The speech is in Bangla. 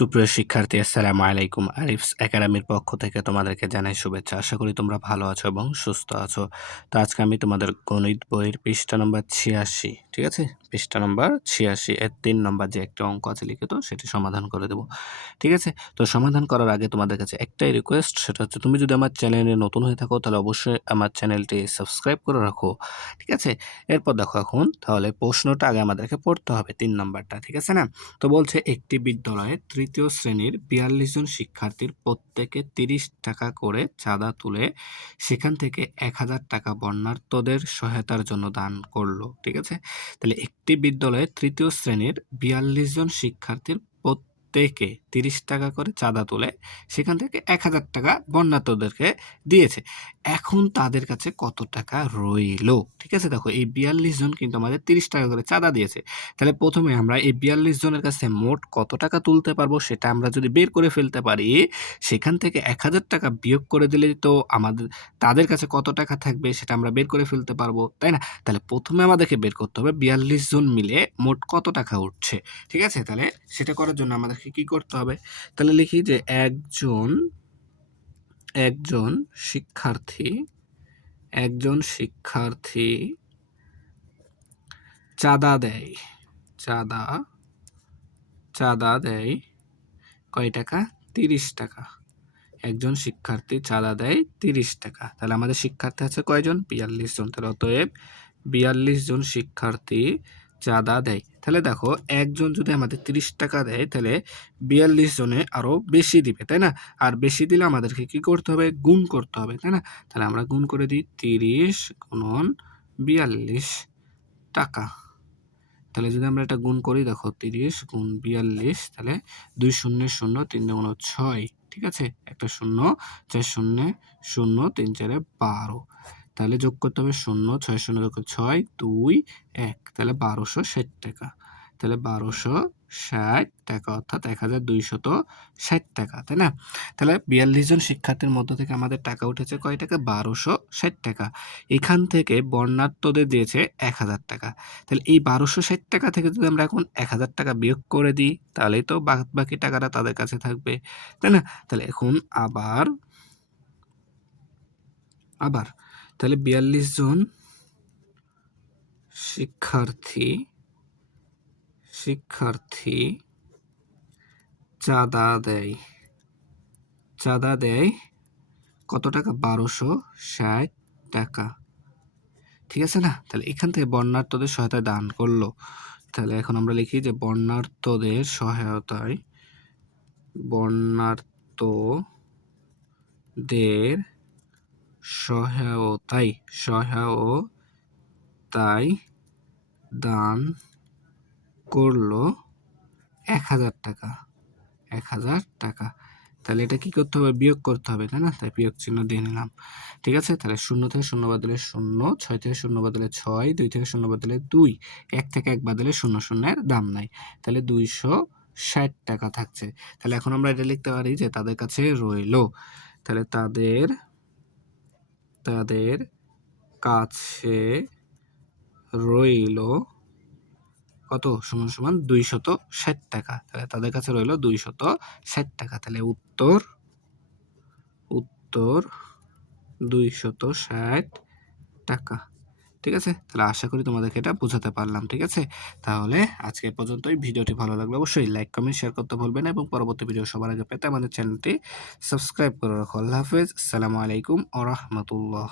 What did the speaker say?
সুপ্রিয় শিক্ষার্থী, আসসালামু আলাইকুম। আরিফস একাডেমির পক্ষ থেকে তোমাদেরকে জানাই শুভেচ্ছা। আশা করি তোমরা ভালো আছো এবং সুস্থ আছো। তো আজকে আমি তোমাদের গণিত বইয়ের পৃষ্ঠা নম্বর ৮৬, ঠিক আছে? পৃষ্ঠা নম্বর ৮৬ এর ৩ নম্বর যে একটা অঙ্ক আছে লিখিত, সেটি সমাধান করে দেব। ঠিক আছে? তো সমাধান করার আগে তোমাদের কাছে একটাই রিকোয়েস্ট, সেটা হচ্ছে তুমি যদি আমার চ্যানেলে নতুন হয়ে থাকো তাহলে অবশ্যই আমার চ্যানেলটি সাবস্ক্রাইব করে রাখো। ঠিক আছে? এরপর দেখো এখন তাহলে প্রশ্নটা আগে আমাদেরকে পড়তে হবে ৩ নম্বরটা, ঠিক আছে না? তো বলছে একটি বিদ্যালয়ে তৃতীয় শ্রেণীর ৪২ জন শিক্ষার্থীর প্রত্যেকে ৩০ টাকা করে চাঁদা তুলে সেখান থেকে ১,০০০ টাকা বন্যার্তদের সহায়তার জন্য দান করলো। ঠিক আছে? তাহলে একটি বিদ্যালয়ে তৃতীয় শ্রেণীর ৪২ জন শিক্ষার্থীর প্রত্যেকে ৩০ টাকা করে চাঁদা তুলে সেখান থেকে ১,০০০ টাকা বন্যার্তদেরকে দিয়েছে। এখন তাদের কাছে কত টাকা রইলো? ঠিক আছে? দেখো এই ৪২ জন কিন্তু আমাদের ৩০ টাকা করে চাঁদা দিয়েছে। তাহলে প্রথমে আমরা এই ৪২ জনের কাছে মোট কত টাকা তুলতে পারবো সেটা আমরা যদি বের করে ফেলতে পারি, সেখান থেকে ১,০০০ টাকা বিয়োগ করে দিলেই তো আমাদের তাদের কাছে কত টাকা থাকবে সেটা আমরা বের করে ফেলতে পারবো, তাই না? তাহলে প্রথমে আমাদেরকে বের করতে হবে ৪২ জন মিলে মোট কত টাকা উঠছে। ঠিক আছে? তাহলে সেটা করার জন্য আমাদেরকে কি করতে হবে? তাহলে লিখি যে একজন শিক্ষার্থী চাঁদা দেয়। চাঁদা দেয় কয় টাকা? ৩০ টাকা। একজন শিক্ষার্থী চাঁদা দেয় ৩০ টাকা। তাহলে আমাদের শিক্ষার্থী আছে কয়জন? ৪২ জন। তাহলে অতএব ৪২ জন শিক্ষার্থী চাঁদা দেয়। তাহলে দেখো একজন যদি আমাদের ৩০ টাকা দেয় তাহলে ৪২ জনে আরো বেশি দিবে, তাই না? আর বেশি দিলে আমাদেরকে কি করতে হবে? গুণ করতে হবে, তাই না? তাহলে আমরা গুণ করে দিই ৩০ গুণন ৪২ টাকা। তাহলে যদি আমরা এটা গুণ করি, দেখো ৩০ গুণ ৪২, তাহলে ২ শূন্য ০, ৩ দুগুণ ৬, ঠিক আছে? একটা শূন্য, ৪ শূন্য ০, ৩ ৪ ১২। তাহলে যোগ করতে হবে ০, ৬ শূন্য যোগ ৬, ২ ১, তাহলে ১২৬০ টাকা। তাহলে ১২৬০ টাকা অর্থাৎ ১,২৬০ টাকা, তাই না? তাহলে ৪২ জন শিক্ষার্থীর মধ্য থেকে আমাদের টাকা উঠেছে কয় টাকা? ১২৬০ টাকা। এখান থেকে বন্যার্তদের দিয়েছে ১,০০০ টাকা। তাহলে এই ১২৬০ টাকা থেকে যদি আমরা এখন ১,০০০ টাকা বিয়োগ করে দিই, তাহলেই তো বাকি টাকাটা তাদের কাছে থাকবে, তাই না? তাহলে এখন আবার তাহলে ৪২ জন শিক্ষার্থী চাঁদা দেয় কত টাকা? ১২৬০ টাকা। ঠিক আছে না? তাহলে এখান থেকে বন্যার্তদের সহায়তায় দান করলো। তাহলে এখন আমরা লিখি যে বন্যার্তদের সহায়তায় দান করলো ১,০০০ টাকা। ১,০০০ টাকা। তাহলে এটা কি করতে হবে? বিয়োগ করতে হবে, তাই না? তাই বিয়োগ চিহ্ন দিয়ে নিলাম। ঠিক আছে? তাহলে ০ থেকে ০ বাদ দিলে ০, ৬ থেকে ০ বাদ দিলে ৬, ২ থেকে ০ বাদ দিলে ২, ১ থেকে ১ বাদ দিলে ০ এর দাম নাই। তাহলে ২৬০ টাকা থাকছে। তাহলে এখন আমরা এটা লিখতে পারি যে তাদের কাছে রইলো। তাহলে তাদের কাছে রইলো কত? সমান ২৬০ টাকা। তাহলে তাদের কাছে রইলো ২৬০ টাকা। তাহলে উত্তর ২৬০ টাকা। ঠিক আছে? তাহলে আশা করি তোমাদেরকে এটা বোঝাতে পারলাম। ঠিক আছে? তাহলে আজকে এ পর্যন্তই। ভিডিওটি ভালো লাগলে অবশ্যই লাইক, কমেন্ট, শেয়ার করতে ভুলবেন না এবং পরবর্তী ভিডিও সবার আগে পেতে আমাদের চ্যানেলটি সাবস্ক্রাইব করে রাখো। আল্লাহ হাফেজ। আসসালামু আলাইকুম ওয়া রাহমাতুল্লাহ।